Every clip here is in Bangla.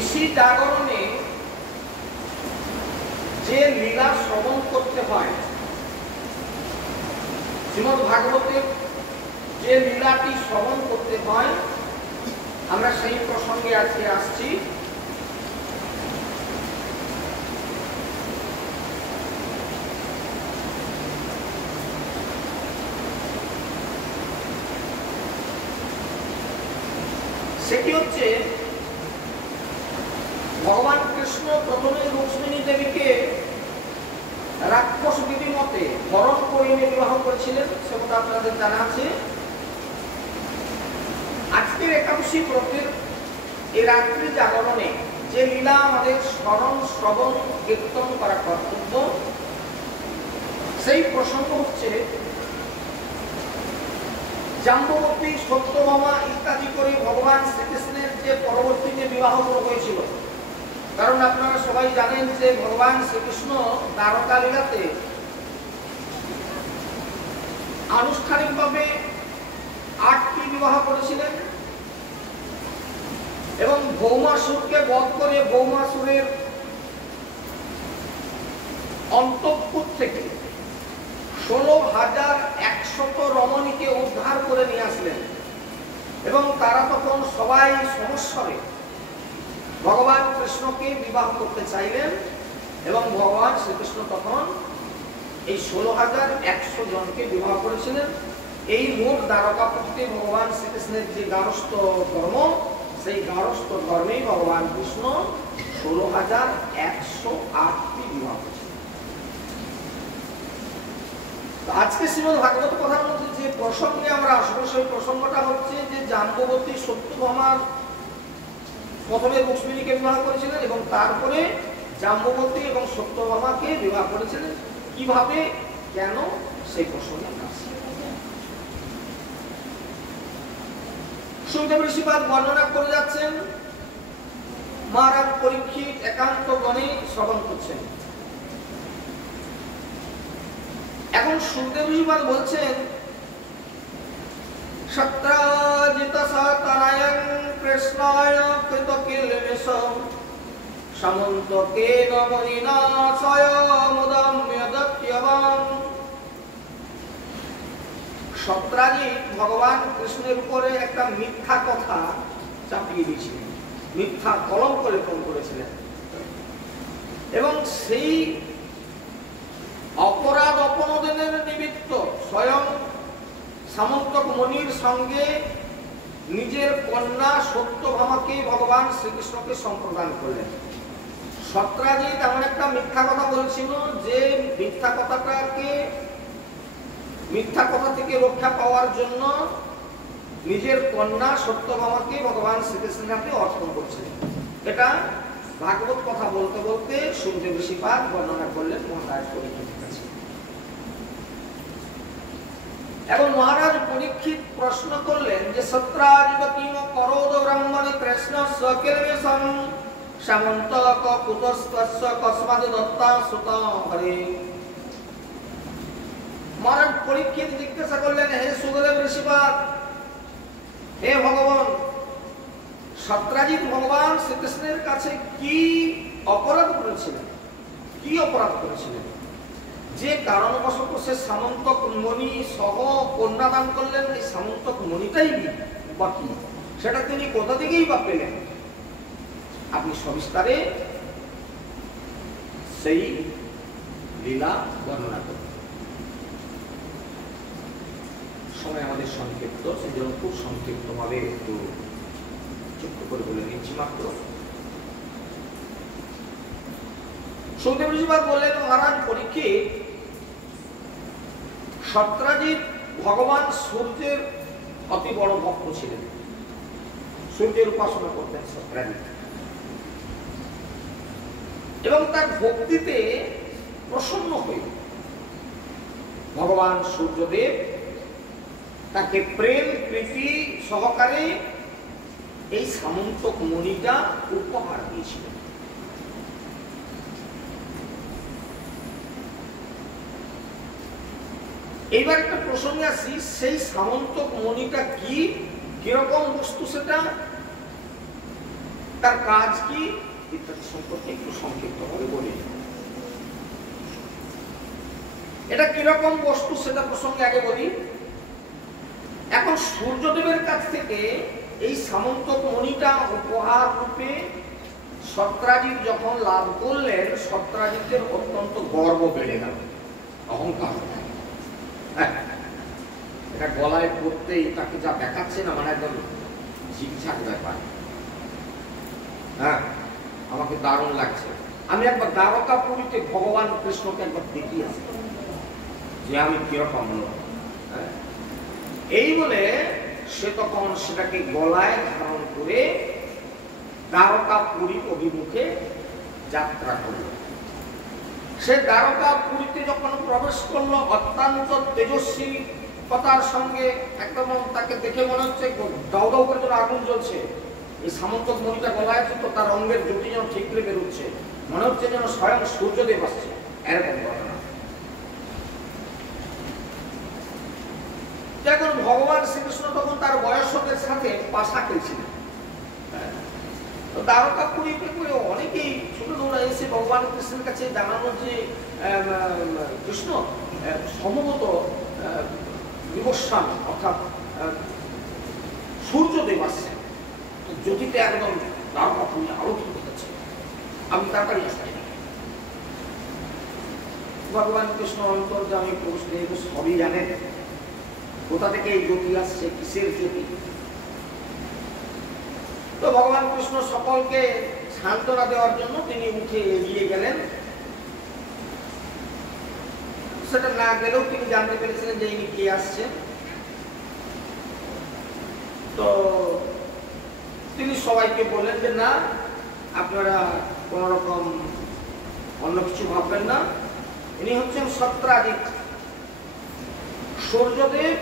ঋষি জাগরণে যে লীলা শ্রবণ করতে হয়, শ্রীমদ্ ভাগবতের যে লীলাটি শ্রবণ করতে হয়, আমরা সেই প্রসঙ্গে আজকে আসছি। সেটি হচ্ছে ভগবান কৃষ্ণ প্রথমে রুক্মিণী দেবীকে রাক্ষস বিধি মতে হরণ করিয়ে বিবাহ করেছিলেন, সে কথা আপনাদের জানা আছে। আজকের একাদশী ব্রতের এই রাত্রি জাগরণে যে লীলা আমাদের স্মরণ শ্রবণ কীর্তন করা কর্তব্য, সেই প্রসঙ্গ হচ্ছে জাম্ববতী, সত্যভামা ইত্যাদি করে ভগবান শ্রীকৃষ্ণের যে পরবর্তীতে বিবাহ হয়েছিল। কারণ আপনারা সবাই জানেন যে ভগবান শ্রীকৃষ্ণ দ্বারকা লীলাতে আনুষ্ঠানিকভাবে 8টি বিবাহ করেছিলেন এবং ভৌমাসুরকে বধ করে ভৌমাসুরের অন্তঃপুর থেকে 16,100 রমণীকে উদ্ধার করে নিয়ে আসলেন এবং তারা তখন সবাই সমস্বরে ভগবান কৃষ্ণকে বিবাহ করতে চাইলেন এবং ভগবান শ্রীকৃষ্ণ তখন এই 16,100 জনকে বিবাহ করেছিলেন। এই মোট দ্বারকাপুরীতে ভগবান শ্রীকৃষ্ণের যে গারস্থ ধর্ম, সেই গারস্থ ধর্মেই ভগবান কৃষ্ণ 16,108টি বিবাহ করেছিলেন। আজকে শ্রীমদ্ ভাগবত কথার মধ্যে যে প্রসঙ্গে আমরা আসবো, সেই প্রসঙ্গটা হচ্ছে যে জাম্ববতী সত্যভামার প্রথমে রুক্মিণীকে বিবাহ করেছিলেন এবং তারপরে জাম্ববতী এবং সত্যভামাকে বিবাহ করেছিলেন। কিভাবে, কেন, সেই প্রসঙ্গে সুখদেব ঋষিপাদ বর্ণনা করে যাচ্ছেন। মহারাজ পরীক্ষিত একান্ত গণে শ্রবণ করছেন। এখন সুখদেব ঋষিপাদ বলছেন, সত্রাজিত সতনায়ং কৃষ্ণায় কৃতকিলমিষং সমন্তকেন মনিনা স্বয়মুদম্য দত্যবান। সত্রাজিৎ ভগবান কৃষ্ণের উপরে একটা মিথ্যা কথা চাপিয়ে দিয়েছিলেন, মিথ্যা কলঙ্ক লেপন করেছিলেন এবং সেই অপরাধ অপনোদনের নিমিত্ত স্বয়ং সামন্তক মনির সঙ্গে নিজের কন্যা সত্যভামাকে ভগবান শ্রীকৃষ্ণকে সম্প্রদান করলেন। সত্রাজিৎ এমন একটা মিথ্যা কথা বলছিল যে মিথ্যা কথা থেকে রক্ষা পাওয়ার জন্য নিজের কন্যা সত্যভামাকে ভগবান শ্রীকৃষ্ণের হাতে অর্পণ করছিলেন। এটা ভাগবত কথা বলতে বলতে সুখদেব ঋষিপাদ বর্ণনা করলেন মহারাজ পরীক্ষিতের কাছে। এবং মহারাজ পরীক্ষিত প্রশ্ন করলেন যে সত্রাজিত কিম করোদ ব্রহ্মণি কৃষ্ণ স্বকিলমিষং সামন্তক কুতস্তস্য কস্মাদ দত্তা সুতং হরে। মহারাজ পরীক্ষিত জিজ্ঞাসা করলেন, হে সুখদেব ঋষিপাদ, হে ভগবান, সত্রাজিৎ ভগবান শ্রীকৃষ্ণের কাছে কি অপরাধ করেছিলেন, কি অপরাধ করেছিলেন যে কারণবশত সে সামন্তক মণি সহ কন্যাদান করলেন? এই সামন্তক মণিটাই বাকি, সেটা তিনি কোথা থেকেই বা পেলেন? আপনি সবিস্তারে সেই লীলা বর্ণনা করুন। সময় আমাদের সংক্ষিপ্ত, সেই জন্য খুব সংক্ষিপ্ত ভাবে একটু ছোট্ট করে বলে নিচ্ছি মাত্র। সুখদেব ঋষিপাদ বললেন, মহারাজ পরীক্ষিত, সত্রাজিৎ ভগবান সূর্যের অতি বড় ভক্ত ছিলেন, সূর্যের উপাসনা করতেন সত্রাজিৎ এবং তার ভক্তিতে প্রসন্ন হয়ে ভগবান সূর্যদেব তাকে প্রেম প্রীতি সহকারে এই সামন্তক মণিটা উপহার দিয়েছিলেন। এইবার একটা প্রসঙ্গে আসি, সেই সামন্তক মণিটা কি, কিরকম বস্তু সেটা? তার কাজ কি ইত্যাদি সম্পর্কে একটু সংক্ষিপ্তভাবে বলি। এটা কিরকম বস্তু সেটা প্রসঙ্গে আগে বলি। এখন সূর্যদেবের কাছ থেকে এই সামন্তক মণিটা উপহার রূপে সত্রাজিৎ যখন লাভ করলেন, সত্রাজিতের অত্যন্ত গর্ব বেড়ে গেল, অহংকার। এটা গলায় পড়তেই তাকে যা দেখাচ্ছে না, মানে একদম ঝিকঝাক ব্যাপার। হ্যাঁ, আমাকে দারুণ লাগছে। আমি একবার দ্বারকাপুরীতে ভগবান কৃষ্ণকে একবার দেখিয়েছি যে আমি কিরকম লোক। এই বলে সে তখন সেটাকে গলায় ধারণ করে দ্বারকাপুরী অভিমুখে যাত্রা করল। সে দ্বারকাপুরীতে যখন প্রবেশ করলো, অত্যন্ত তেজস্বী কথার সঙ্গে একদম তাকে দেখে মনে হচ্ছে দাউ দাউ করে যেন আগুন জ্বলছে। এই সামন্তক মণিটা গলায় আছে তো তার রঙের জ্যোতি যেন ঠিকরে বেরোচ্ছে, মনে হচ্ছে যেন স্বয়ং সূর্যদেব আসছে, এরকম ঘটনা। এখন ভগবান শ্রীকৃষ্ণ তখন তার বয়সের সাথে পাশা খেলছিলেন। দ্বারকাপুরীতে অনেকেই ছোট দৌড়া এসে ভগবান কৃষ্ণের কাছে জানানো যে কৃষ্ণ সম্ভবত বিবস্বান অর্থাৎ সূর্যদেব আসছে, জ্যোতিতে একদম দ্বারকাপুরী আলোকিত হচ্ছে, আমি তাড়াতাড়ি আসতে। ভগবান কৃষ্ণ অন্তর্যামী পুরুষ সবই জানেন কোথা থেকে এই জ্যোতি আসছে, কিসের জ্যোতি। তো ভগবান কৃষ্ণ সকলকে সান্ত্বনা দেওয়ার জন্য তিনি উঠে এগিয়ে গেলেন। সেটা না গেলেও তিনি জানতে পেরেছিলেন যে ইনি কে আসছেন। তো তিনি সবাইকে বললেন যে না, আপনারা কোন রকম অন্য কিছু ভাববেন না, ইনি হচ্ছেন সত্রাজিৎ। সূর্যদেব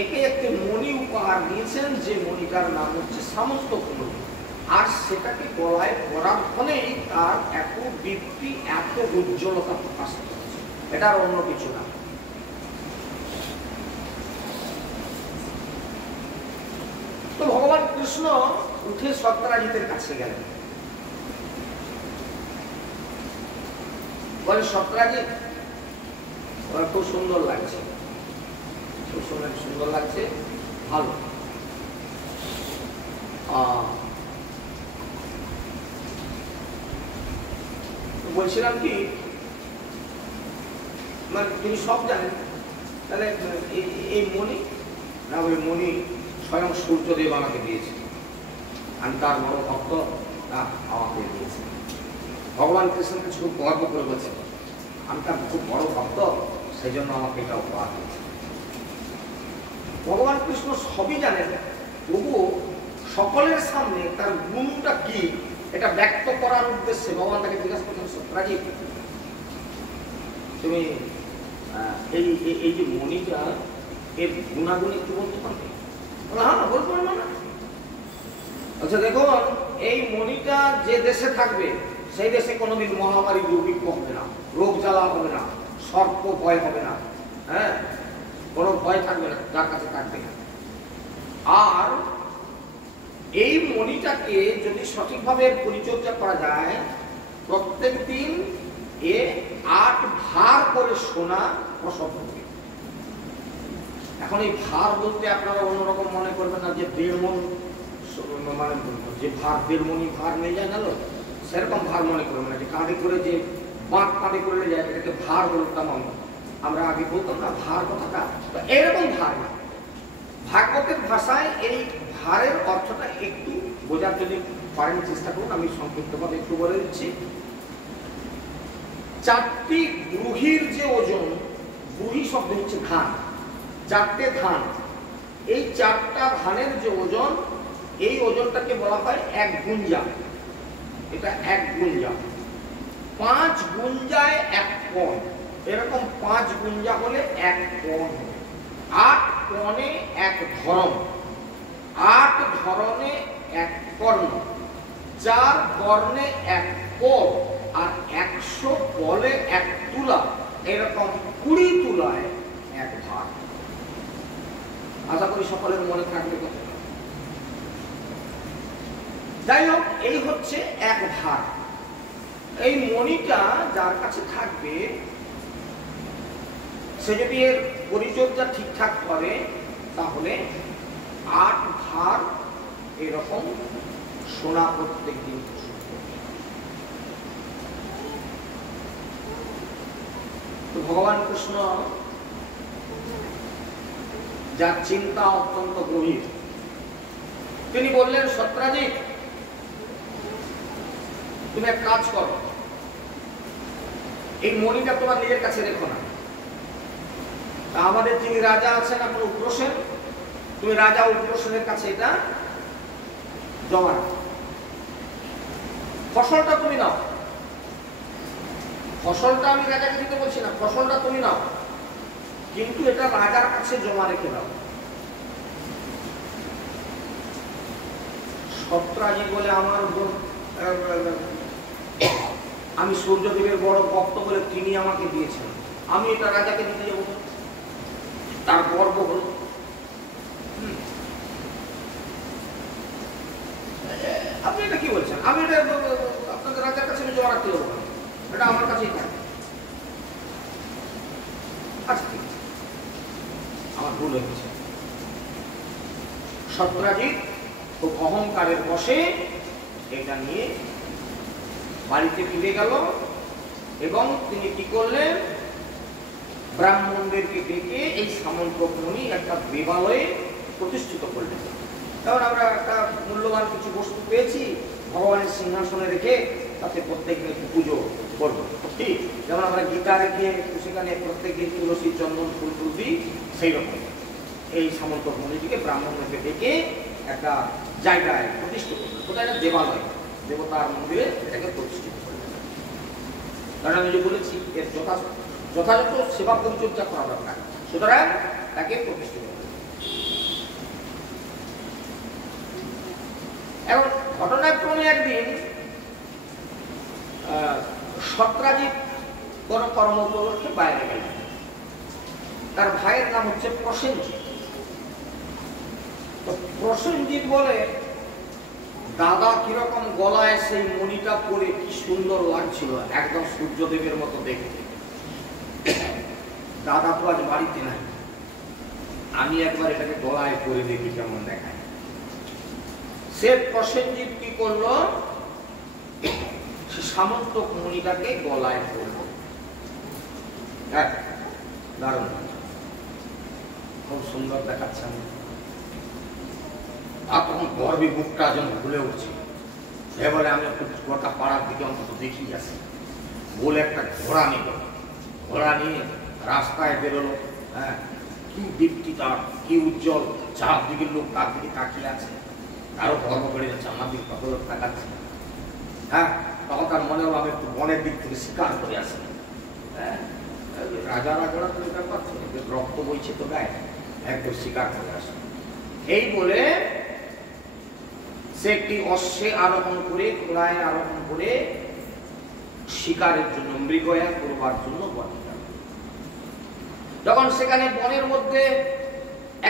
একে একটি মণি উপহার দিয়েছেন, যে মণিটার নাম হচ্ছে সামন্তক মণি। আর সেটাকে গলায় পরার ফলেই তার এত দীপ্তি, এত উজ্জ্বলতা প্রকাশিত হচ্ছে, এটা আর অন্য কিছু না। তো ভগবান কৃষ্ণ উঠে সত্রাজিতের কাছে গেলেন, বলে সত্রাজিৎ খুব সুন্দর লাগছে, খুব সুন্দর লাগছে, ভালো। বলছিলাম কি, মানে তিনি সব জানেন, তাহলে এই মণি না, ওই মণি স্বয়ং সূর্যদেব আমাকে দিয়েছে, আমি তার বড় ভক্ত, আমাকে দিয়েছে। ভগবান কৃষ্ণকে খুব গর্ব করে বলছে, আমি তার খুব বড় ভক্ত, সেই জন্য আমাকে এটা উপহার দিয়েছে। ভগবান কৃষ্ণ সবই জানেন, তবুও সকলের সামনে তার গুণটা কি এটা ব্যক্ত করার উদ্দেশ্যে ভগবান তাকে জিজ্ঞাসা করছেন, সত্রাজিৎ তুমি এই যে মণিটা, এর গুণাগুণ একটু বলতে পারবে? হ্যাঁ, বলতে পারবো না। আচ্ছা দেখুন, এই মণিটা যে দেশে থাকবে সেই দেশে কোনোদিন মহামারী দুর্ভিক্ষ হবে না, রোগ জ্বালা হবে না, সর্প ভয় হবে না, হ্যাঁ, কোনো ভয় থাকবে না, যার কাছে থাকবে না। আর এই মণিটাকে যদি সঠিকভাবে পরিচর্যা করা যায়, প্রত্যেক দিন 8 ভার করে সোনা প্রসব করবে। এখন এই ভার বলতে আপনারা অন্যরকম মনে করবেন না যে 1.5 মণ, মানে যে ভার 1.5 মণই ভার নিয়ে যায় না, সেরকম ভার মনে করবেন না, যে কাঁধে করে যে বাঁক কাঁধে করে যায় এটাকে ভার বলতাম আমরা আগে, বলতাম না ভার কথাটা, তো এরকম ভার না। ভাগবতের ভাষায় এই ভারের অর্থটা একটু বোঝার যদি পারেন চেষ্টা করুন, আমি সংক্ষিপ্তভাবে একটু বলে দিচ্ছি। 4টি ব্রুহির যে ওজন, ব্রুহি শব্দ হচ্ছে ধান, 4টে ধান, এই 4টা ধানের যে ওজন, এই ওজনটাকে বলা হয় 1 গুঞ্জা। এটা 1 গুঞ্জা। 5 গুঞ্জায় 1 পণ, এরকম 5 গুঞ্জা হলে 1 পণ। 8 পণে 1 ধরম, 8 ধরনে 1 কর্ণ, 4 কর্ণে 1 কোপ, আর 100 বলে 1 তুলা, এরকম 20 তুলায় 1 ভার। আশা করি সকলের মনে থাকবে কথা। যাই হোক, এই হচ্ছে এক ভার। এই মণিটা যার কাছে থাকবে সে যদি এর পরিচর্যা ঠিকঠাক করে তাহলে 8 ভার এরকম সোনা প্রত্যেক দিন। তো ভগবান কৃষ্ণ যার চিন্তা অত্যন্ত গভীর, তিনি বললেন, সত্রাজিৎ তুমি এক কাজ করো, এই মণিটা তোমার নিজের কাছে রেখো না। আমাদের যিনি রাজা আছেন এখন উগ্রসেন, তুমি রাজা উগ্রসেনের কাছে এটা জমা রাখো। ফসলটা তুমি নাও, ফসলটা আমি রাজাকে দিতে বলছি না, ফসলটা তুমি নাও, কিন্তু এটা রাজার কাছে জমা রেখে দাও। সত্রাজিৎ বলে, আমার আমি সূর্যদেবের বড় ভক্ত বলে তিনি আমাকে দিয়েছেন, আমি এটা রাজাকে দিতে যাবো, তার গর্ব হল। আপনি এটা কি বলছেন? আমি এটা আপনাদের রাজার কাছে জমা রাখতে যাবো, এটা আমার কাছেই থাকবে। আচ্ছা ঠিক আছে, আমার ভুল হয়েছে। সত্রাজিৎ খুব অহংকারের বশে এটা নিয়ে বাড়িতে ফিরে গেল এবং তিনি কি করলেন, ব্রাহ্মণদেরকে ডেকে এই সামন্তক মণি একটা দেবালয়ে প্রতিষ্ঠিত করলেন। কারণ আমরা একটা মূল্যবান কিছু বস্তু পেয়েছি, ভগবানের সিংহাসনে রেখে তাতে প্রত্যেকদিন একটু পুজো করবো, ঠিক যেমন আমরা গীতা রেখে সেখানে প্রত্যেকদিন তুলসী চন্দন ফুল ফুল দিই, সেই রকম এই সামন্তক মণিটিকে ব্রাহ্মণদেরকে ডেকে একটা জায়গায় প্রতিষ্ঠিত করলেন। কোথায়? একটা দেবালয়, দেবতার মন্দিরে এটাকে প্রতিষ্ঠিত করলেন। কারণ আমি যে বলেছি এর যথাযথ সেবা পরিচর্যা করা দরকার, সুতরাং তাকে প্রতিষ্ঠিত করলেন। এখন ঘটনাক্রমে একদিন সত্রাজিৎ কোন কর্ম উপলক্ষে বাইরে গেলেন। তার ভাইয়ের নাম হচ্ছে প্রসেনজিৎ। প্রসেনজিৎ বলে, দাদা কিরকম গলায় সেই মণিটা পরে কি সুন্দর লাগছিল, একদম সূর্যদেবের মতো দেখতে। দাদা তো আজ বাড়িতে নাই, আমি একবার এটাকে গলায় পরে দেখি কেমন দেখায়। সে প্রসেনজিৎ কি করলো, সে সামন্তক মণিটাকে গলায় পরল। দারুণ, খুব সুন্দর দেখাচ্ছে। আমি আর তখন গর্বে বুকটা যেন ভুলে উঠছে। এবারে আমি একটু গোটা পাড়ার দিকে অন্তত দেখিয়ে আসি বলে একটা ঘোড়া নিল, ঘোড়া নিয়ে রাস্তায় বেরোলো। হ্যাঁ, কি দীপ্তি তার, কি উজ্জ্বল, চারদিকে লোক তার দিকে তাকিয়ে আছে, আরো গর্ব বেড়ে যাচ্ছে, আমার দিকে কত লোক তাকাচ্ছে। হ্যাঁ, তখন তার মনে হলো আমি একটু বনের দিক থেকে শিকার করে আসি। হ্যাঁ, রাজারা ঘোড়া তো ব্যাপার, রক্ত বইছে তো গায়ে, একদম শিকার করে আসে। এই বলে সে একটি অশ্বে আরোহণ করে, ঘোড়ায় আরোহণ করে শিকারের জন্য, মৃগয়া করবার জন্য বনে গেল। যখন সেখানে বনের মধ্যে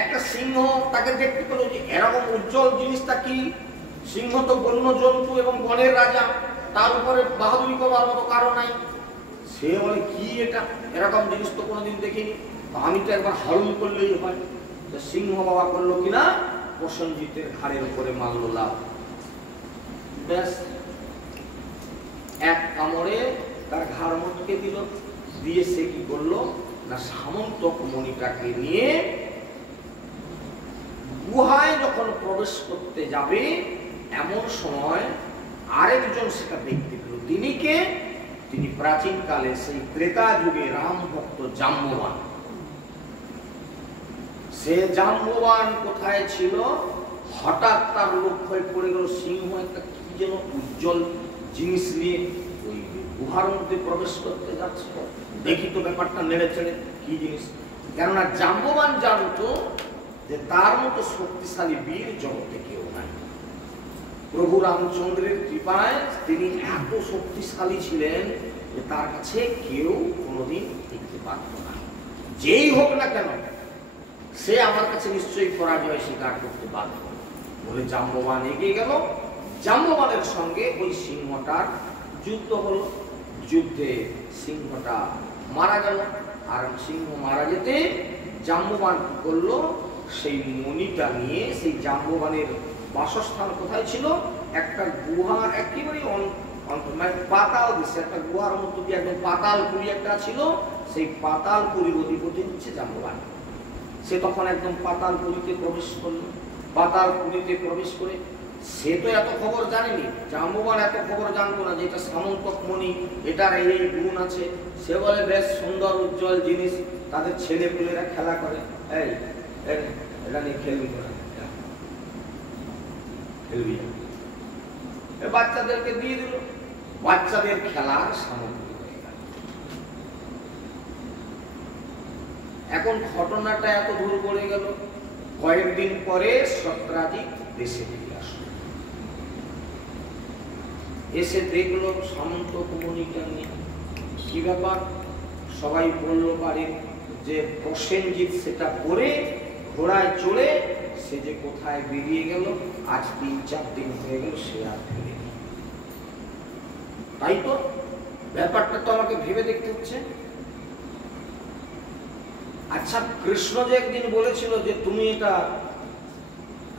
একটা সিংহ তাকে দেখতে পেল, যে এরকম উজ্জ্বল জিনিসটা কি, সিংহ তো বন্য জন্তু এবং বনের রাজা, তার উপরে বাহাদুরি করবার মতো কারণ নাই। সে বলে, কি এটা, এরকম জিনিস তো কোনোদিন দেখিনি, আমি তো একবার হারুন করলেই হয়। সিংহ বাবা করলো কিনা, প্রসেনজিতের ঘাড়ের উপরে মারল লাভ। ব্যাস, এক কামড়ে তার ঘাড় মটকে দিল। দিয়ে সে কি করলো না, সামন্তক মণিটাকে নিয়ে গুহায় যখন প্রবেশ করতে যাবে, এমন সময় আরেকজন সেটা দেখতে পেল। তিনি কে? তিনি প্রাচীন কালে সেই ত্রেতা যুগে রাম ভক্ত জাম্ববান। সে জাম্ববান কোথায় ছিল, হঠাৎ তার লক্ষ্য হয়ে পড়ে গেল, সিংহ একটা কি যেন উজ্জ্বল জিনিস নিয়ে ওই গুহার মধ্যে প্রবেশ করতে যাচ্ছে। দেখি তো ব্যাপারটা নেড়ে চেড়ে কি জিনিস। কেননা জাম্ববান জানতো যে তার মতো শক্তিশালী বীর জগতে কেউ নাই। প্রভু রামচন্দ্রের কৃপায় তিনি এত শক্তিশালী ছিলেন যে তার কাছে কেউ কোনোদিন টিকতে পারত না। যেই হোক না কেন, সে আমার কাছে নিশ্চয়ই পরাজয় স্বীকার করতে বাধ্য বলে জাম্ববান এগিয়ে গেল। জাম্ববানের সঙ্গে ওই সিংহটার যুদ্ধ হলো। যুদ্ধে সিংহটা মারা গেল। আর সিংহ মারা যেতে জাম্ববান কি করলো, সেই মণিটা নিয়ে, সেই জাম্ববানের বাসস্থান কোথায় ছিল, একটা গুহার একেবারে মানে পাতাল দিচ্ছে, একটা গুহার মধ্যে দিয়ে একদম পাতালপুরী একটা ছিল, সেই পাতালপুরীর অধিপতি হচ্ছে জাম্ববান। সে তখন একদম পাতালপুরীতে প্রবেশ করলো। পাতালপুরীতে প্রবেশ করে সে তো এত খবর জানেনি, জাম্ববান এত খবর জানতো না যে এটা সামন্তক মণি, এটার এই গুণ আছে। সে বলে বেশ সুন্দর উজ্জ্বল জিনিস, তাদের ছেলে পেলেরা খেলা করে, এই এটা নিয়ে খেলবি না, খেলবি না। বাচ্চাদেরকে দিয়ে দিল, বাচ্চাদের খেলার সামগ্রী হয়ে গেল। এখন ঘটনাটা এত দূর পড়ে গেল। কয়েকদিন পরে সত্রাজিৎ দেশে ফিরে আসলো। এসে দেখলো সামন্তক মণিটা নিয়ে। কি ব্যাপার? সবাই বললো বাড়ির যে প্রসেনজিৎ সেটা পরে ঘোড়ায় চড়ে সে যে কোথায় বেরিয়ে গেল, আজ ৩-৪ দিন হয়ে গেল, সে আর ফিরে। তাই তো ব্যাপারটা তো আমাকে ভেবে দেখতে হচ্ছে। আচ্ছা, কৃষ্ণ যে একদিন বলেছিল যে তুমি এটা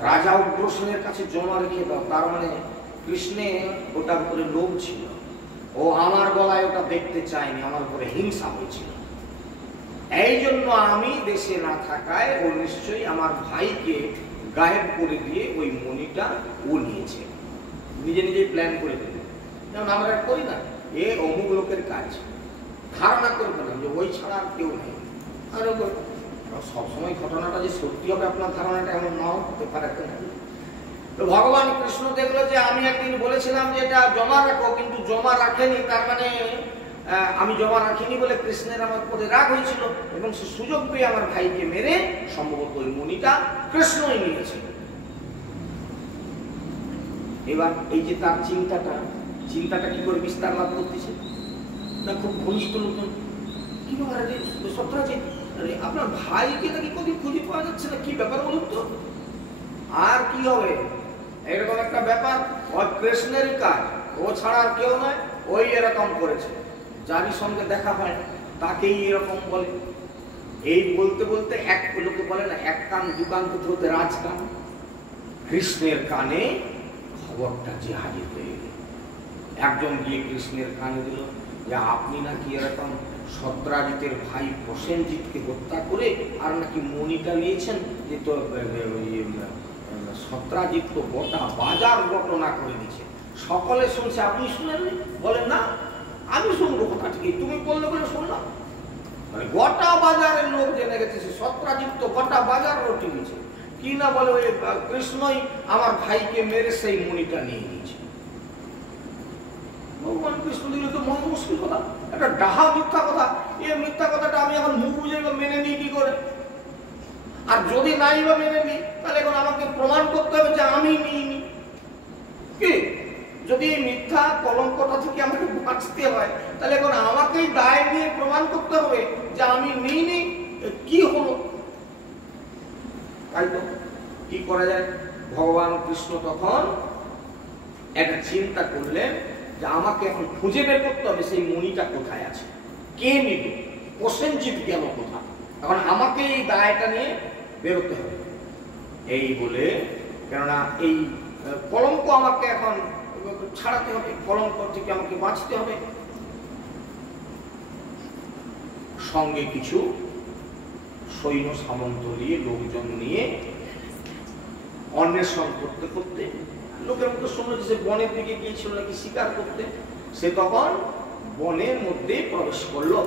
রাজা উগ্রসেনের কাছে জমা রেখে দাও, তার মানে কৃষ্ণের ওটার উপরে লোভ ছিল। ও আমার গলায় ওটা দেখতে চায়নি, আমার উপরে হিংসা হয়েছিল। এই জন্য আমি দেশে না থাকায় ও নিশ্চয়ই আমার ভাইকে গায়েব করে দিয়ে ওই মণিটা ও নিয়েছে। নিজে নিজেই প্ল্যান করে দেবে, যেমন আমরা করি না, এ অমুক লোকের কাজ। ধারণা করবে না যে ওই ছাড়া আর কেউ নেই। আর সবসময় ঘটনাটা যে সত্যি হবে আপনার ধারণাটা এমন নাও হতে পারে। তো ভগবান কৃষ্ণ দেখলো যে আমি একদিন বলেছিলাম যে এটা জমা রাখো, কিন্তু জমা রাখেনি, তার মানে আমি জমা রাখিনি বলে কৃষ্ণের আমার উপরে রাগ হয়েছিল, এবং সে সুযোগ পেয়ে আমার ভাইকে মেরে সম্ভবত ওই মণিটা কৃষ্ণই নিয়েছিল। এবার এই যে তার চিন্তাটা কি করে বিস্তার লাভ করতেছে না, খুব ঘনিষ্ঠ লোকজন কি ব্যাপার সত্রাজিৎ, আপনার ভাইকে নাকি কদিন খুঁজে পাওয়া যাচ্ছে না, কি ব্যাপার বলুন তো? আর কি হবে, এরকম একটা ব্যাপার, ওই কৃষ্ণেরই কাজ, ও ছাড়া আর কেউ নয়, ওই এরকম করেছে। যারই সঙ্গে দেখা হয় তাকেই এরকম বলে। এই বলতে বলতে এক লোকে বলে না, এক কান দু কান করতে করতে রাজ কান, কৃষ্ণের কানে খবরটা যে হাজির হয়ে গেল। একজন গিয়ে কৃষ্ণের কানে দিল যে আপনি নাকি এরকম সত্রাজিতের ভাই প্রসেনজিৎকে হত্যা করে আর নাকি মণিটা নিয়েছেন, যে তো সত্রাজিৎ তো গোটা বাজার ঘটনা করে দিয়েছে, সকলে শুনছে, আপনি শুনেননি? বলেন না, আমি শুনবো কথা ঠিকই, তুমি বললে বলে শুনলাম। মানে গোটা বাজারের লোক জেনে গেছে সে সত্রাজিৎ তো গোটা বাজার রটি নিয়েছে। কি না বলে ওই কৃষ্ণই আমার ভাইকে মেরে সেই মণিটা নিয়ে নিয়েছে। ভগবান কৃষ্ণ দিলে তো মহা মুশকিল কথা, একটা ডাহা মিথ্যা কথা। এই মিথ্যা কথাটা আমি এখন মুখ বুঝে মেনে নিই কি করে? আর যদি নাই বা মেনে নিই, তাহলে এখন আমাকে প্রমাণ করতে হবে যে আমি নিইনি। কি যদি এই মিথ্যা কলঙ্কটা থেকে আমাকে বাঁচতে হয়, তাহলে এখন আমাকেই দায় নিয়ে প্রমাণ করতে হবে যে আমি নিইনি। কি হলো? তাই তো কি করা যায়? ভগবান কৃষ্ণ তখন একটা চিন্তা করলেন যে আমাকে এখন খুঁজে বের করতে হবে সেই মণিটা কোথায় আছে, কে নিবে, প্রসেনজিৎ গেল কোথায়, এখন আমাকে এই দায়টা নিয়ে বেরোতে হবে। এই বলে, কেননা এই কলঙ্ক আমাকে এখন ছাড়াতে হবে, কলঙ্ক থেকে আমাকে বাঁচতে হবে। সঙ্গে কিছু সৈন্য সামন্ত নিয়ে, লোকজন নিয়ে অন্বেষণ করতে করতে, লোকের মধ্যে শুনলো যে বনের দিকে গিয়েছিল নাকি শিকার করতে, সে তখন বনের মধ্যে প্রবেশ করলো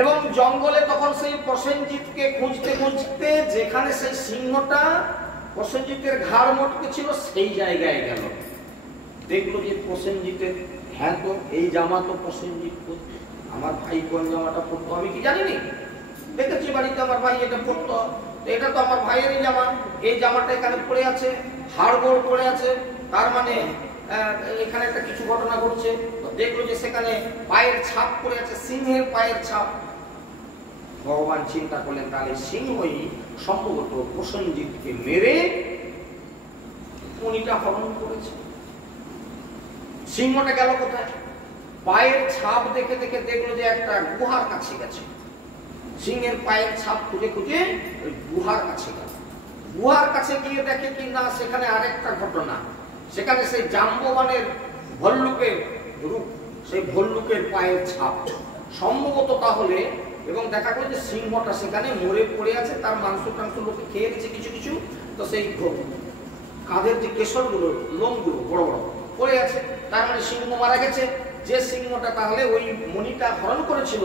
এবং জঙ্গলে তখন সেই প্রসেনজিৎকে খুঁজতে খুঁজতে যেখানে সেই সিংহটা প্রসেনজিতের ঘাড় মটকে ছিল সেই জায়গায় গেল। দেখলো যে প্রসেনজিতের, হ্যাঁ তো এই জামা তো প্রসেনজিৎ পরতো, আমার ভাই কোন জামাটা পরতো আমি কি জানিনি, দেখেছি বাড়িতে আমার ভাই এটা পরতো, এটা তো আমার ভাইয়েরই জামা, এই জামাটা এখানে পড়ে আছে, হাড়গোড় পড়ে আছে, তার মানে এখানে একটা কিছু ঘটনা ঘটছে। দেখলো যে সেখানে পায়ের ছাপ পড়ে আছে, সিংহের পায়ের ছাপ। ভগবান চিন্তা করলেন তাহলে সিংহই সম্ভবত প্রসেনজিৎকে মেরে মণিটা হরণ করেছে। সিংহটা গেল কোথায়? পায়ের ছাপ দেখে দেখে দেখলো যে একটা গুহার কাছে গেছে। সিংহের পায়ের ছাপ খুঁজে খুঁজে ওই গুহার কাছে গেল। গুহার কাছে গিয়ে দেখে কি না, সেখানে আরেকটা ঘটনা। সেখানে সেই জাম্ববানের ভল্লুকের রূপ, সেই ভল্লুকের পায়ের ছাপ সম্ভবত তাহলে। এবং দেখা গেল যে সিংহটা সেখানে মরে পড়ে আছে, তার মাংস টাংস লোকে খেয়ে গেছে কিছু কিছু। তো সেই কাঁধের যে কেশরগুলো, লোমগুলো বড় বড় পড়ে আছে, তার মানে সিংহ মারা গেছে। যে সিংহটা তাহলে ওই মণিটা হরণ করেছিল,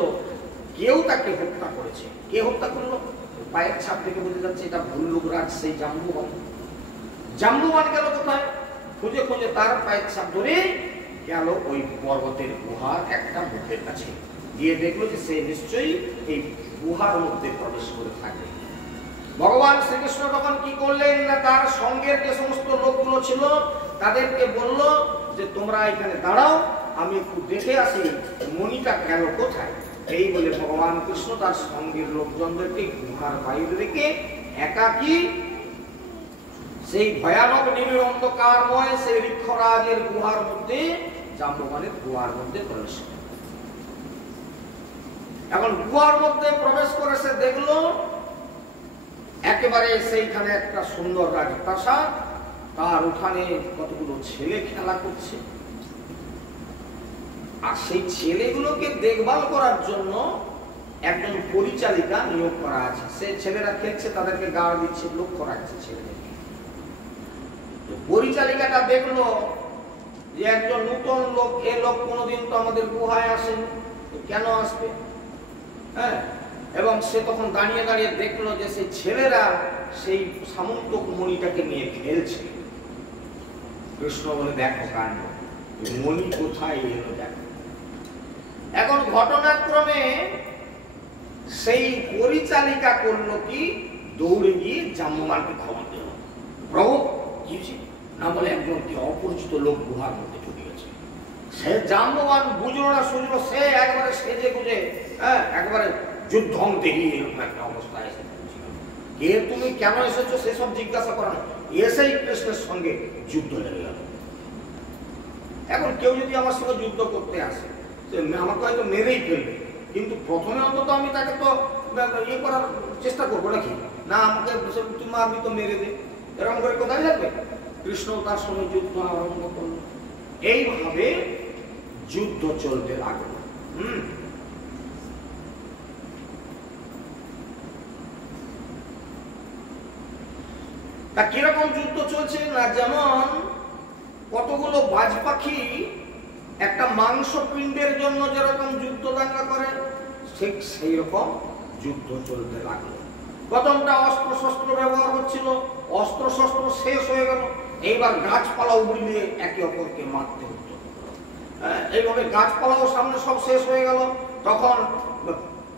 কেউ তাকে হত্যা করেছে। কে হত্যা করলো? পায়ের ছাপ থেকে বোঝা যাচ্ছে এটা ভল্লুকরাজ সেই জাম্বুবান। জাম্বুবান গেল কোথায়? খুঁজে খুঁজে তার পায়ের ছাপ ধরে গেল ওই পর্বতের গুহার একটা মুখের কাছে। গিয়ে দেখলো যে সে নিশ্চয়ই এই গুহার মধ্যে প্রবেশ করে থাকে। ভগবান শ্রীকৃষ্ণ তখন কি করলেন না, তার সঙ্গের যে সমস্ত লোকগুলো ছিল তাদেরকে বলল যে তোমরা এখানে দাঁড়াও, আমি একটু দেখে আসি মণিটা গেল কোথায়। এই বলে ভগবান কৃষ্ণ তার সঙ্গের লোকজনদেরকে গুহার বাইরে রেখে একাকী সেই ভয়ানক নিবিড় অন্ধকারময় সেই ঋক্ষরাজের গুহার মধ্যে, জাম্ববানের গুহার মধ্যে প্রবেশ করে। এখন গুহার মধ্যে প্রবেশ করে সে দেখলো একেবারে সেইখানে একটা সুন্দর রাজপ্রাসাদ, তার উঠানে কতগুলো ছেলে খেলা করছে। আর সেই ছেলেগুলোকে দেখভাল করার জন্য একজন পরিচালিকা নিয়োগ করা আছে। সে ছেলেরা খেলছে, তাদেরকে গাড় দিচ্ছে, লক্ষ্য রাখছে ছেলেদেরকে। পরিচালিকাটা দেখলো যে একজন নতুন লোক, এ লোক কোনোদিন তো আমাদের গুহায় আসেনি, কেন আসবে? হ্যাঁ, এবং সে তখন দাঁড়িয়ে দাঁড়িয়ে দেখলো যে সেই ছেলেরা সেই সামন্তক মণিটাকে নিয়ে খেলছে। কৃষ্ণ বলে দেখো কাণ্ড, মণি কোথায় এলো দেখো। এখন ঘটনাক্রমে সেই পরিচালিকা করলো কি, দৌড়ে গিয়ে জাম্ববানকে খবর দিল, প্রভু কি না বলে একজন কি অপরিচিত লোক গুহার মধ্যে ঢুকে গেছে। সে জাম্ববান বুঝলো না শুনলো, সে একবারে সেজে গুজে একবারে যুদ্ধং দেহি এরকম একটা অবস্থায় এসে পৌঁছিল। কে তুমি, কেন এসেছো সেসব জিজ্ঞাসা করা না, এসেই কৃষ্ণের সঙ্গে যুদ্ধ লেগে গেল। এখন কেউ যদি আমার সঙ্গে যুদ্ধ করতে আসে, আমাকে হয়তো মেরেই ফেলবে, কিন্তু প্রথমে অন্তত আমি তাকে তো ইয়ে করার চেষ্টা করবো নাকি, না আমাকে তুমি মারবি তো মেরে দে, এরকম করে কোথায় যাবে? কৃষ্ণ তার সঙ্গে যুদ্ধ আরম্ভ করল। এইভাবে যুদ্ধ চলতে লাগলো। তা কিরকম যুদ্ধ চলছে না, যেমন কতগুলো বাজ পাখি একটা মাংস পিণ্ডের জন্য যেরকম যুদ্ধ দাঙ্গা করে, ঠিক সেই রকম যুদ্ধ চলতে লাগলো। প্রথমটা অস্ত্র শস্ত্র ব্যবহার হচ্ছিল, অস্ত্র শস্ত্র শেষ হয়ে গেল, এইবার গাছপালা উড়িয়ে একে অপরকে মারতে হতো। এইভাবে গাছপালাও সামনে সব শেষ হয়ে গেল, তখন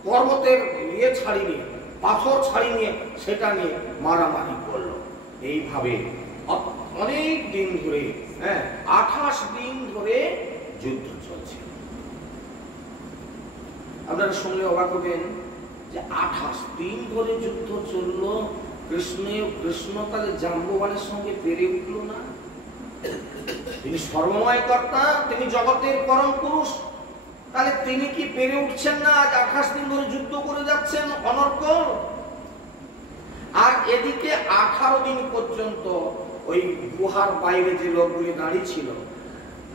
পর্বতের ইয়ে ছাড়ি নিয়ে, পাথর ছাড়ি নিয়ে সেটা নিয়ে মারামারি করলো। এইভাবে অনেক দিন ধরে, 28 দিন ধরে যুদ্ধ চলছে। আপনারা শুনলে অবাক হবেন যে 28 দিন ধরে যুদ্ধ চললো, কৃষ্ণ তাদের জাম্ববানের সঙ্গে পেরে উঠল না। তিনি সর্বময় কর্তা, তিনি জগতের পরম পুরুষ, তাহলে তিনি কি পেরে উঠছেন না? আজ 28 দিন ধরে যুদ্ধ করে যাচ্ছেন অনর্গল। আর এদিকে 18 দিন পর্যন্ত ওই গুহার বাইরে যে লোকগুলি দাঁড়িয়ে ছিল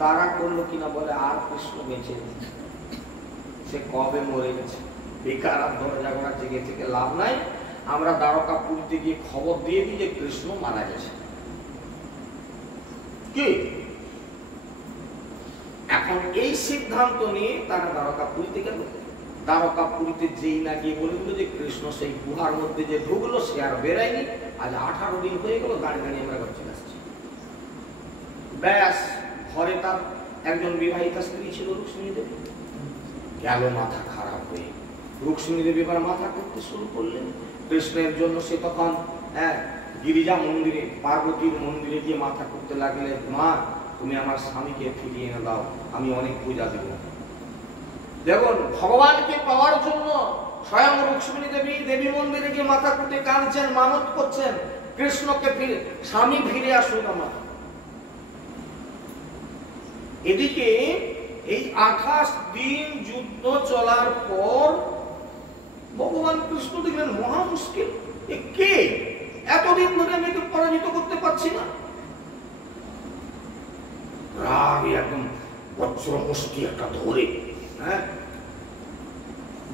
তারা করলো কিনা বলে, আর কৃষ্ণ বেঁচে নেই, সে কবে মরে গেছে, বেকার আর দরজা ঘোড়া জেগে থেকে লাভ নাই, আমরা দ্বারকাপুরীতে গিয়ে খবর দিয়ে দিই যে কৃষ্ণ মারা গেছে। কি এখন এই সিদ্ধান্ত নিয়ে তারা দ্বারকাপুরীতে গেল। দ্বারকাপুরীতে যেই না গিয়ে বলে দিল যে কৃষ্ণ সেই গুহার মধ্যে যে ঢুকলো সে আর বেরায়নি, আজ 18 দিন হয়ে গেল, দাঁড়িয়ে দাঁড়িয়ে আমরা ঘর চলে আসছি। ব্যাস, ঘরে তার একজন বিবাহিতা স্ত্রী ছিল রুক্মিণী দেবী, গেল মাথা খারাপ হয়ে। রুক্মিণী দেবী এবার মাথা করতে শুরু করলেন কৃষ্ণের জন্য। সে তখন গিরিজা মন্দিরে, পার্বতীর মন্দিরে গিয়ে মাথা করতে লাগলেন, মা তুমি আমার স্বামীকে ফিরিয়ে এনে দাও, আমি অনেক পূজা দেব। দেখুন, ভগবানকে পাওয়ার জন্য স্বয়ং রুক্মিণী দেবী দেবী মন্দিরে গিয়ে মাথা কুটে কাঁদছেন, মানত করছেন কৃষ্ণকে স্বামী ফিরে আসুন আমার। এদিকে এই 28 দিন যুদ্ধ চলার পর ভগবান কৃষ্ণ দেখলেন মহা মুশকিল, কে এতদিন ধরে আমি একে পরাজিত করতে পারছি না। রাগে একদম বজ্র মুষ্টি একটা ধরে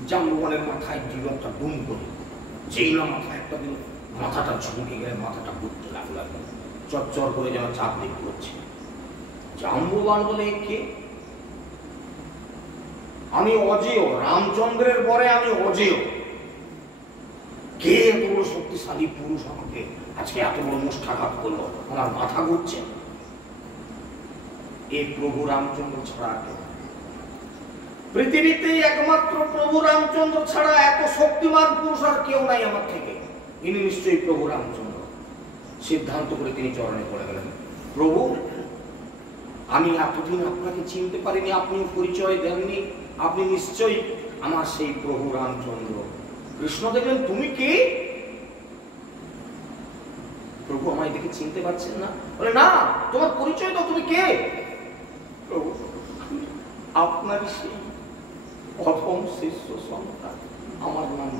জাম্ববানের মাথায় দিল একটা ডুম করে, যেই না মাথায় একটা দিল, মাথাটা ঝুঁকে গেলে মাথাটা ঘুরতে লাগলো, চরচর করে যেন চাপ দিক করছে। জাম্ববান বলে কে? আমি অজেয়, রামচন্দ্রের পরে আমি অজেয়, কে এত বড় শক্তিশালী পুরুষ আমাকে আজকে এত বড় মুষ্ঠাঘাত করলো, আমার মাথা ঘুরছে। এই প্রভু রামচন্দ্র ছাড়া পৃথিবীতে একমাত্র প্রভু রামচন্দ্র ছাড়া এত শক্তিমান পুরুষ আর কেউ নাই আমার থেকে, ইনি নিশ্চয়ই প্রভু রামচন্দ্র। সিদ্ধান্ত করে তিনি চরণে পড়ে গেলেন, প্রভু আমি এতদিন আপনাকে চিনতে পারিনি, আপনিও পরিচয় দেননি, আপনি নিশ্চয়ই আমার সেই প্রভু রামচন্দ্র। কৃষ্ণ দেখলেন তুমি কে? প্রভু আমায় দেখে চিনতে পারছেন না? বলে না, তোমার পরিচয় দাও, তুমি কে? প্রভু আপনারই সেই প্রথম শিষ্য সন্তান, আমার নাম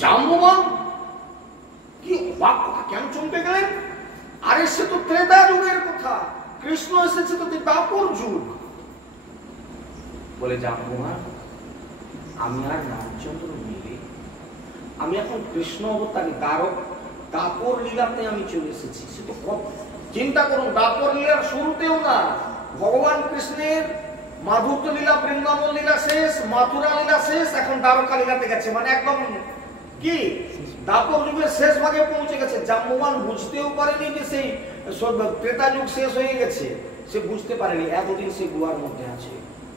জাম্ববান। কি অবাক কথা, কেন চমকে গেলেন? আরে সে তো ত্রেতা যুগের কথা, কৃষ্ণ এসেছে তো দ্বাপর যুগ। বলে জাম্ববান আমি আর রামচন্দ্র মিলে আমি এখন কৃষ্ণ অবতারে দাপর লীলাতে আমি চলে এসেছি। সে তো চিন্তা করুন, দাপর লীলার শুরুতেও না ভগবান কৃষ্ণের মাধুর্য লীলা, বৃন্দাবন লীলা শেষ, মাথুরা লীলা শেষ, এখন দ্বারকা লীলাতে গেছে, মানে একদম কি দাপর যুগের শেষ ভাগে পৌঁছে গেছে। জাম্ববান বুঝতেও পারেনি যে সেই ত্রেতা যুগ শেষ হয়ে গেছে, সে বুঝতে পারেনি এতদিন সে গুহার মধ্যে আছে।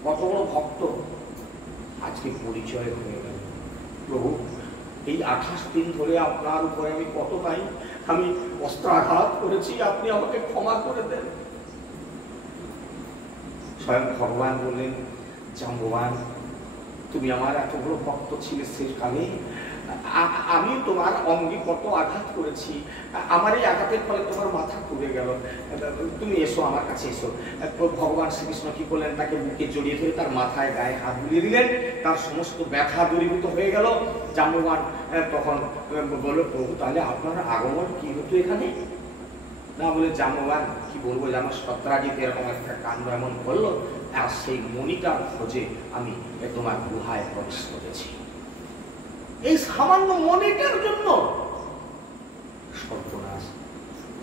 কত বড় ভক্ত, আজকে পরিচয় হয়ে গেল। প্রভু এই 28 দিন ধরে আপনার উপরে আমি কতটাই আমি অস্ত্রাঘাত করেছি, আপনি আমাকে ক্ষমা করে দেন। স্বয়ং ভগবান বললেন, জাম্ববান তুমি আমার এত বড় ভক্ত ছিলে শেষকালে, আমি তোমার অঙ্গে কত আঘাত করেছি, আমার এই আঘাতের ফলে তোমার মাথা ঘুরে গেল, তুমি এসো আমার কাছে এসো। ভগবান শ্রীকৃষ্ণ কি করলেন, তাকে বুকে জড়িয়ে ধরে তার মাথায় গায়ে হাত বুলিয়ে দিলেন, তার সমস্ত ব্যথা দূরীভূত হয়ে গেল। জাম্ববান তখন বলল, প্রভু তাহলে আপনার আগমন কি হতো এখানে? না বলে জাম্ববান কি বলবো, যে আমার সত্রাজিৎ এরকম একটা কাণ্ড এমন করলো, আর সেই মণিটার খোঁজে আমি তোমার গুহায় প্রবেশ করেছি, এই সামান্য মণিটার জন্য। সর্বনাশ,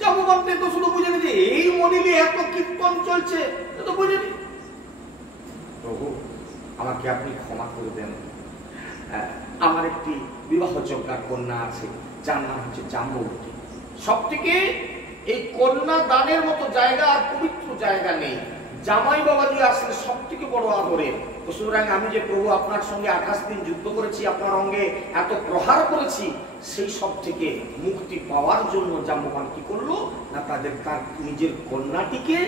জাম্ববান তো শুধু বুঝে যে এই মণি নিয়ে এত কীর্তন চলছে, তো বুঝেনি। প্রভু আমাকে আপনি ক্ষমা করে দেন, আমার একটি বিবাহযোগ্যা কন্যা আছে, যার নাম হচ্ছে জাম্ববতী। সব থেকে এই কন্যা দানের মতো জায়গা আর পবিত্র জায়গা নেই, জামাই বাবাজি আসলে সব থেকে বড় আদরের। তো সুতরাং আমি যে প্রভু আপনার সঙ্গে 28 দিন যুদ্ধ করেছি, আপনার অঙ্গে এত প্রহার করেছি, সেই সব থেকে মুক্তি পাওয়ার জন্য জাম্ববান কি করলো না, তার নিজের কন্যাটিকে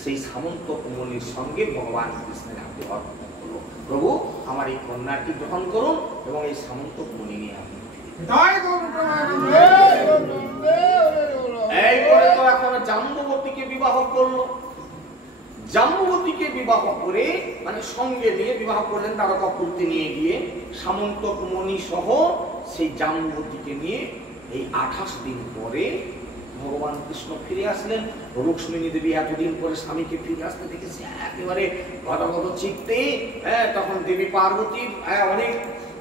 সেই সামন্ত মণির সঙ্গে ভগবান কৃষ্ণের হাতে অর্পণ করলো। প্রভু আমার এই কন্যাটি গ্রহণ করুন এবং এই সামন্ত মণি নিয়ে আপনি এই করে তো এখন জাম্ববতীকে বিবাহ করলো। জাম্ববতীকে বিবাহ করে মানে সঙ্গে নিয়ে বিবাহ করলেন, দ্বারকাপুরীতে নিয়ে গিয়ে সামন্তক মণি সহ সেই জাম্ববতীকে নিয়ে এই 28 দিন পরে ভগবান কৃষ্ণ ফিরে আসলেন। রুক্মিণী দেবী এতদিন পরে স্বামীকে ফিরে আসতে দেখেছে, একেবারে গদগদ চিত্তে তখন দেবী পার্বতীর অনেক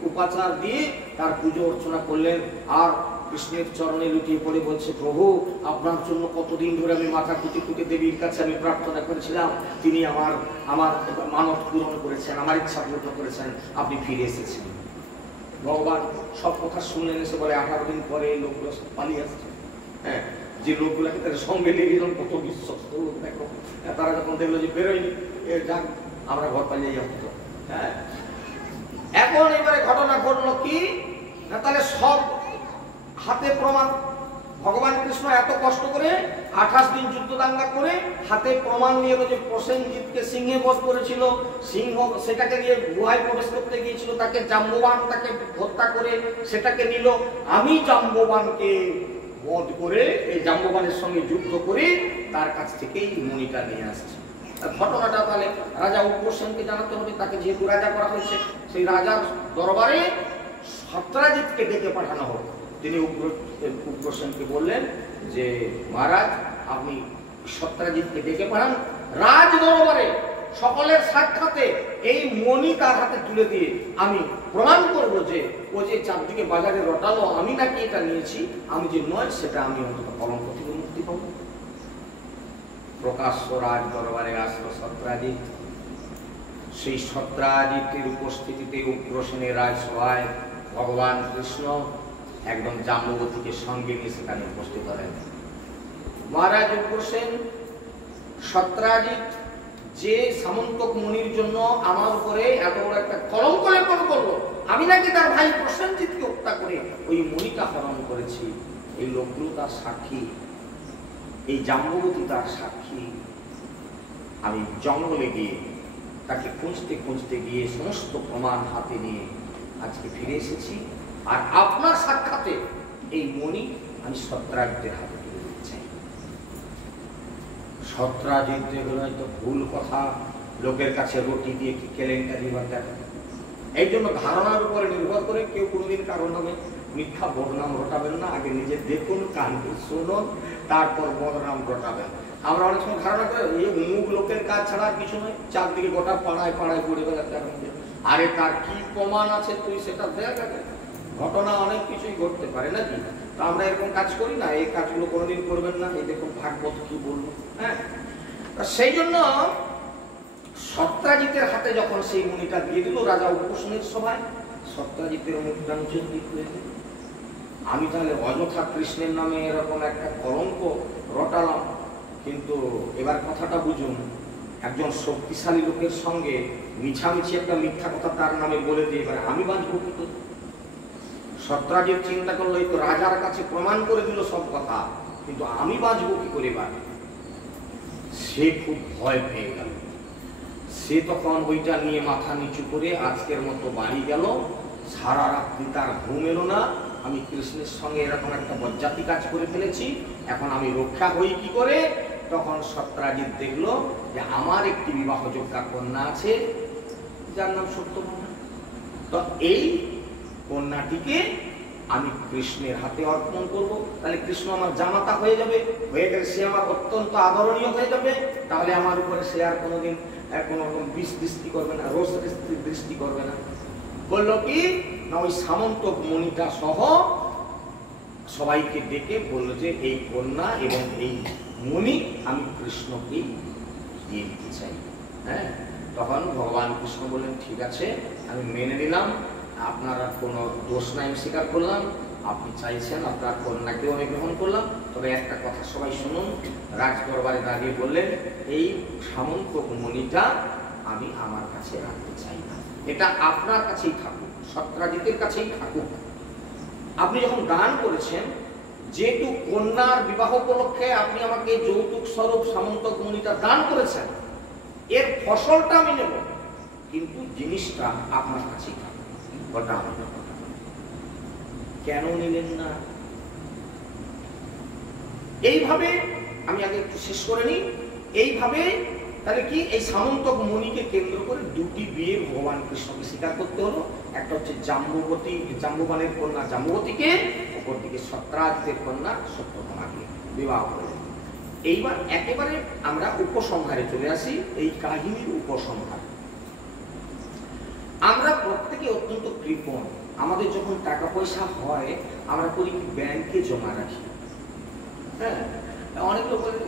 উপাচার দিয়ে তার পুজো অর্চনা করলেন, আর কৃষ্ণের চরণে লুটিয়ে পড়ে বলছে, প্রভু আপনার জন্য কতদিন ধরে আমি মাথা কুটি কুটি দেবীর কাছে আমি প্রার্থনা করেছিলাম, তিনি আমার মানত পূরণ করেছেন, আমার ইচ্ছা পূর্ণ করেছেন, আপনি ফিরে এসেছেন। ভগবান সব কথা শুনলেন, এসে বলে 18 দিন পরে এই লোকগুলো সব পালিয়ে আসছে। হ্যাঁ, যে লোকগুলাকে তাদের সঙ্গে লেগে যখন কত বিশ্বস্ত লোক দেখো, তারা যখন দেখলো যে বেরোয়নি, যাক আমরা ঘর পালিয়ে যাবো। হ্যাঁ, এখন এবারে ঘটনা ঘটলো কি না, তাহলে সব হাতে প্রমাণ। ভগবান কৃষ্ণ এত কষ্ট করে 28 দিন যুদ্ধ দাঙ্গা করে হাতে প্রমাণ নিয়ে এলো যে প্রসেনজিৎকে সিংহে বধ করেছিল, সিংহ সেটাকে নিয়ে গুহায় প্রবেশ করতে গিয়েছিল, তাকে জাম্ববান তাকে হত্যা করে সেটাকে নিল। আমি জাম্ববানকে বধ করে এই জাম্ববানের সঙ্গে যুদ্ধ করে তার কাছ থেকেই মণিটা নিয়ে আসছি। ঘটনাটা তাহলে রাজা উগ্রসেনকে জানাতে হবে, তাকে যেহেতু রাজা করা হয়েছে সেই রাজার দরবারে সত্রাজিৎকে ডেকে পাঠানো হোক। তিনি উগ্রসেনকে বললেন যে মহারাজ আপনি সত্রাজিৎকে ডেকে পাঠান, রাজ দরবারে সকলের সাক্ষাতে এই মণি তার হাতে তুলে দিয়ে আমি প্রমাণ করব যে ও যে চারদিকে বাজারে রটালো আমি নাকি এটা নিয়েছি, আমি যে নয় সেটা আমি অন্তত কলঙ্ক থেকে মুক্তি পাবো। প্রকাশ্য রাজ দরবারে আসলো সত্রাজিৎ। সেই সত্রাজিতের উপস্থিতিতে উগ্রসেনের রাজসভায় ভগবান কৃষ্ণ একদম জাম্ববতীকে সঙ্গে নিয়ে সেখানে উপস্থিত হলেন। মহারাজ উগ্রসেন, সত্রাজিৎ যে সামন্তক মুনির জন্য আমার উপরে এত বড় একটা কলঙ্ক লেপন করলো, আমি নাকি তার ভাই প্রসেনজিৎকে হত্যা করে ওই মণিটা হরণ করেছি, এই লোকগুলো তার সাক্ষী, এই জাম্ববতী তার সাক্ষী। আমি জঙ্গলে গিয়ে তাকে খুঁজতে খুঁজতে গিয়ে সমস্ত প্রমাণ হাতে নিয়ে আজকে ফিরে এসেছি, আর আপনার সাক্ষাতে এই মণি আমি সত্রাজিতের হাতে তুলে দিতে চাই। সত্রাজিৎ দেখলো হয়তো ভুল কথা, লোকের কাছে রুটি দিয়ে কি কেলেঙ্কারি বা দেখা। এই জন্য ধারণার উপরে নির্ভর করে কেউ কোনোদিন কারো নামে মিথ্যা বদনাম রটাবেন না, আগে নিজে দেখুন, কানকে শুনুন, তারপর বদনাম রটাবেন। আমরা অনেক সময় ধারণা করে এই অমুক লোকের কাজ ছাড়া কিছু নয়, চারদিকে গোটা পাড়ায় পাড়ায় ঘুরে বেড়াতে, আরে তার কি প্রমাণ আছে তুই সেটা দেখ। ঘটনা অনেক কিছুই ঘটতে পারে নাকি? তো আমরা এরকম কাজ করি না, এই কাজগুলো কোনোদিন করবেন না। এই দেখুন ভাগবত কি বলবো। হ্যাঁ, সেই জন্য সত্রাজিতের হাতে যখন সেই মণিটা দিয়ে দিল রাজা উগ্রসেনের সভায়, সত্রাজিতের মুখটা নিচের দিক হয়েছে। আমি তাহলে অযথা কৃষ্ণের নামে এরকম একটা কলঙ্ক রটালাম। কিন্তু এবার কথাটা বুঝুন, একজন শক্তিশালী লোকের সঙ্গে মিছামিছি একটা মিথ্যা কথা তার নামে বলে দিয়ে এবার আমি বাঁচবো কি করে? সত্রাজিৎ চিন্তা করলো এই তো রাজার কাছে প্রমাণ করে দিল সব কথা, কিন্তু আমি বাঁচবো কি করে? এবার সে খুব ভয় পেয়ে গেল। সে তখন ওইটা নিয়ে মাথা নিচু করে আজকের মতো বাড়ি গেল। সারা রাত্রি তার ঘুম এলো না। আমি কৃষ্ণের সঙ্গে এরকম একটা বজ্জাতি কাজ করে ফেলেছি, এখন আমি রক্ষা হই কি করে? তখন সত্রাজিৎ দেখলো যে আমার একটি বিবাহযোগ্য কন্যা আছে যার নাম সত্যভামা। তো এই কন্যাটিকে আমি কৃষ্ণের হাতে অর্পণ করব, তাহলে কৃষ্ণ আমার জামাতা হয়ে যাবে, হয়ে গেলে সে আমার অত্যন্ত আদরণীয় হয়ে যাবে। তাহলে আমার উপরে সে আর কোনোদিন কোনো রকম বিষ দৃষ্টি করবে না, রোষ দৃষ্টি করবে না। বললো কি না, ওই সামন্তক মণিটা সহ সবাইকে ডেকে বললো যে এই কন্যা এবং এই মণি আমি কৃষ্ণকে দিয়ে দিতে চাই। হ্যাঁ, তখন ভগবান কৃষ্ণ বললেন ঠিক আছে, আমি মেনে নিলাম, আপনার কোনো দোষ নাই স্বীকার করলাম, আপনি চাইছেন আপনার কন্যাকেও আমি গ্রহণ করলাম। তবে একটা কথা সবাই শুনুন, রাজ দরবারে দাঁড়িয়ে বললেন এই সামন্তক মণিটা আমি আমার কাছে রাখতে চাই না, এটা আপনার কাছেই থাকুক, সত্রাজিতের কাছেই থাকুক। আপনি যখন দান করেছেন, যেহেতু কন্যার বিবাহ উপলক্ষে আপনি আমাকে যৌতুক স্বরূপ সামন্তক মণিটা দান করেছেন, এর ফসলটা আমি নেব, কিন্তু জিনিসটা আপনার কাছেই থাকুক। বলটা আমার কেন নিলেন না? এইভাবে আমি আগে একটু শেষ করে নিই। এইভাবে তাহলে কি এই সামন্তক মণিকে কেন্দ্র করে দুটি বিয়ে ভগবান কৃষ্ণকে স্বীকার করতে হলো। একটা হচ্ছে জাম্ববতী, জাম্ববানের কন্যা জাম্ববতীকে, অপরদিকে সত্রাজিতের কন্যা সত্যভামাকে বিবাহ করলেন। এইবার একেবারে আমরা উপসংহারে চলে আসি, এই কাহিনীর উপসংহার। আমরা প্রত্যেকে অত্যন্ত কৃপণ। আমাদের যখন টাকা পয়সা হয় আমরা করি কি ব্যাংকে জমা রাখি। হ্যাঁ, অনেক লোক বলে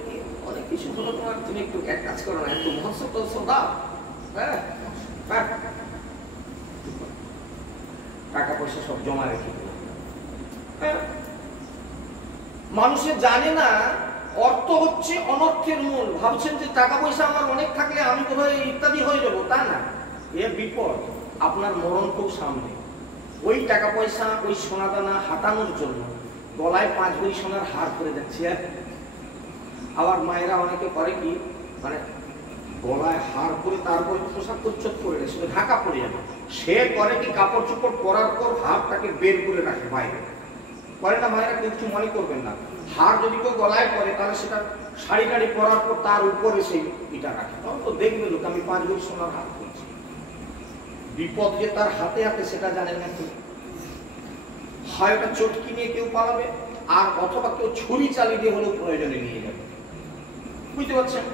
অনেক কিছু হলো, তোমার তুমি একটু এক কাজ করো না, একটু মহোৎসব টহোৎসব দাও। হ্যাঁ, টাকা পয়সা সব জমা রেখে। হ্যাঁ, মানুষে জানে না অর্থ হচ্ছে অনর্থের মূল। ভাবছেন যে টাকা পয়সা আমার অনেক থাকলে আমি বোধহয় ইত্যাদি হয়ে যাবো, তা না, এর বিপদ। আপনার মরণ খুব সামনে। ওই টাকা পয়সা, ওই সোনাদানা হাতানোর জন্য গলায় 5 ভরি সোনার হার করে যাচ্ছে। আবার মায়েরা অনেকে করে কি, মানে গলায় হার করে তারপর পোশাক পরিচ্ছদ করে নেয়, শুধু ঢাকা পড়ে যাবে। সে করে কি কাপড় চোপড় পরার পর হারটাকে বের করে রাখে বাইরে। করে না মায়েরা, কেউ কিছু মনে করবেন না। হার যদি কেউ গলায় পরে তাহলে সেটা শাড়ি টাড়ি পরার পর তার উপরে সেই ইটা রাখে, তখন তো দেখবে লোক আমি 5 ভরি সোনার হাত খুলছি। বিপদ যে তার হাতে হাতে সেটা জানেন না কেউ। হয় ওটা চটকি নিয়ে কেউ পালাবে, আর অথবা কেউ ছুরি চালিয়ে দিয়ে হলেও প্রয়োজনে নিয়ে যাবে। বুঝতে পারছেন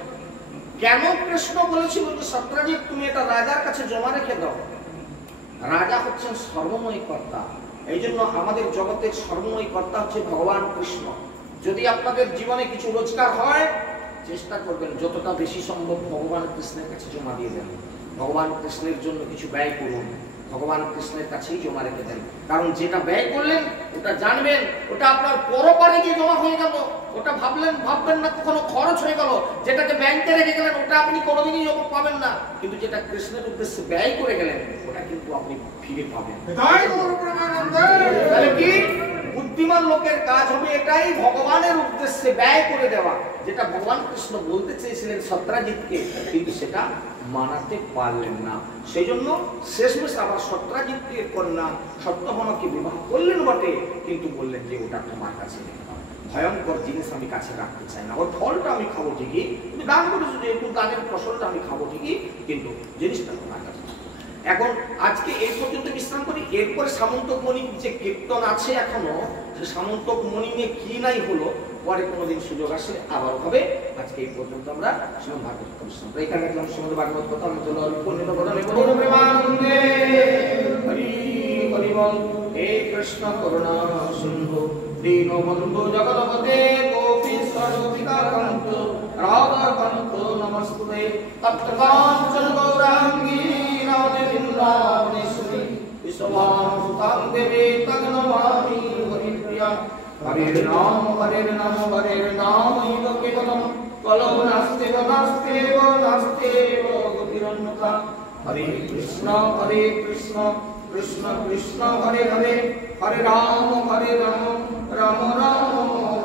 কেন কৃষ্ণ বলেছিল যে সত্রাজিৎ তুমি এটা রাজার কাছে জমা রেখে দাও? রাজা হচ্ছেন সর্বময় কর্তা, এই জন্য আমাদের জগতের সর্বময় কর্তা হচ্ছে ভগবান কৃষ্ণ। যদি আপনাদের জীবনে কিছু রোজগার হয়, চেষ্টা করবেন যতটা বেশি সম্ভব ভগবান কৃষ্ণের কাছে জমা দিয়ে দেন। ভগবান কৃষ্ণের জন্য কিছু ব্যয় করুন, ভগবান কৃষ্ণের কাছেই জমা রেখে দেন। কারণ যেটা ব্যয় করলেন ওটা জানবেন ওটা আপনার পরপারে গিয়ে জমা হয়ে গেল, ওটা ভাববেন না কখনো খরচ হয়ে গেল। যেটাকে ব্যাংকে রেখে গেলেন ওটা আপনি কোনোদিনই জমা পাবেন না, কিন্তু যেটা কৃষ্ণের উদ্দেশ্যে ব্যয় করে গেলেন ওটা কিন্তু আপনি ফিরে পাবেন। তাহলে কি বুদ্ধিমান লোকের কাজ হবে এটাই, ভগবানের উদ্দেশ্যে ব্যয় করে দেওয়া, যেটা ভগবান কৃষ্ণ বলতে চেয়েছিলেন সত্রাজিৎকে, কিন্তু সেটা মানাতে পারলেন না। সেই জন্য শেষমেশ আবার সত্রাজিতের কন্যা সত্যভামাকে বিবাহ করলেন বটে, কিন্তু বললেন যে ওটা তোমার কাছে রেখে দাও, ভয়ঙ্কর জিনিস আমি কাছে রাখতে চাই না। ওর ফলটা আমি খাবো ঠিকই, তুমি দান করেছো যেহেতু দানের ফসলটা আমি খাবো ঠিকই, কিন্তু জিনিসটা তোমার কাছে। এখন আজকে এই পর্যন্ত বিশ্রাম করি, এরপরে সামন্তক মণি যে কীর্তন আছে এখনো, সে সামন্তক মণি নিয়ে কি নাই হলো, পরে কোনোদিন সুযোগ আসে আবার হবে। আজকে এই পর্যন্ত আমরা শ্রীমদ্ ভাগবত বিশ্রাম এখানে দেখলাম। শ্রীমদ্ ভাগবত কথা আমি চলো পূর্ণিত কথা নেই বড় প্রেমানন্দে হরি হরি বল। হে কৃষ্ণ করুণা সিন্ধু দীনবন্ধু জগৎপতে গোপীশ্বর গোপিকাকান্ত রাধাকান্ত নমস্তুতে তপ্ত কাঞ্চন গৌরাঙ্গী রাধে বৃন্দাবনেশ্বরী বিশ্বভানুসুতাং দেবী তং নমামি হরিপ্রিয়া। হরের নাম হরের নাম হরের নাম ইব কেবলম কলম নাস্তেব নাস্তেব নাস্তেব গতিরন্যথা। হরে কৃষ্ণ কৃষ্ণ কৃষ্ণ হরে হরে, হরে রাম রাম রাম